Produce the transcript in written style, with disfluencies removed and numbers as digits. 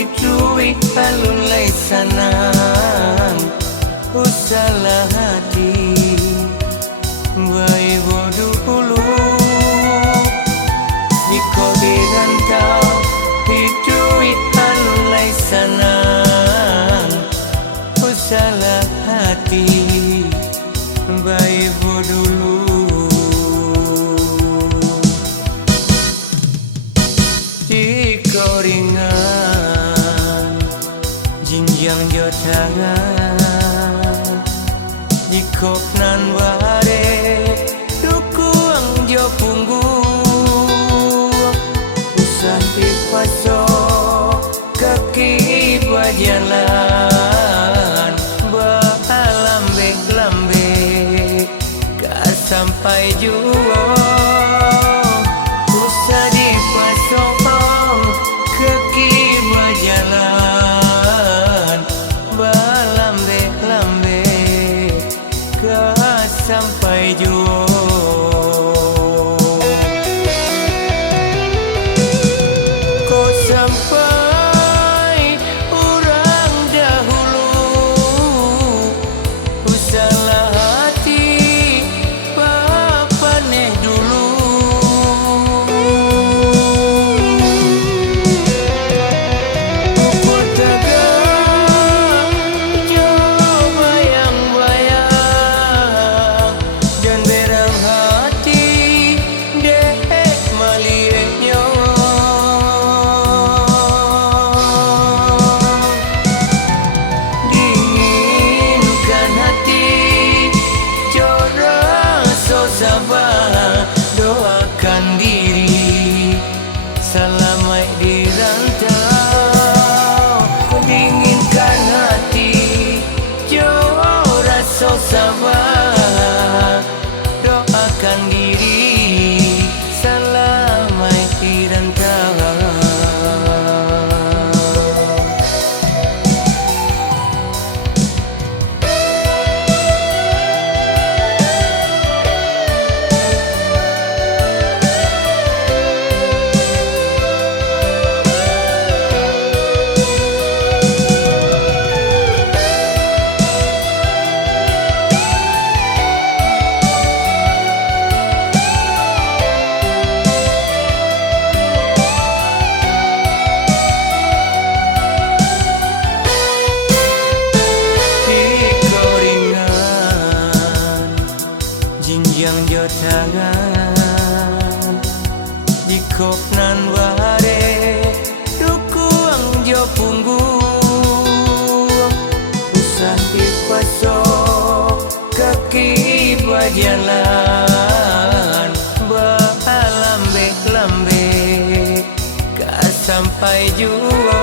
Hidui alun lai sanang usalah hati bayi bodoh dulu jika dirantau hidui alun lai sanang usalah hati bayi bodoh dulu jika ringan jinjang jo tangan jikop nan ware dukuang jo punggung usah dipasok kaki berjalan berlambe-lambe gak sampai jua usah dipasok kaki berjalan berlambe-lambe gak sampai jua kau sampai orang dahulu usalah hati papaneh dulu pukul tegak jo bayang-bayang dan berang hati dek malieknya dinginkan hati jo rasa sabar doakan diri selama di rantau dinginkan hati jo rasa sabar doakan diri selama di rantau jinjang jo tangan jikop nan ware dukuang jo punggung usah dipasok kaki berjalan berlambe-lambe gak sampai jua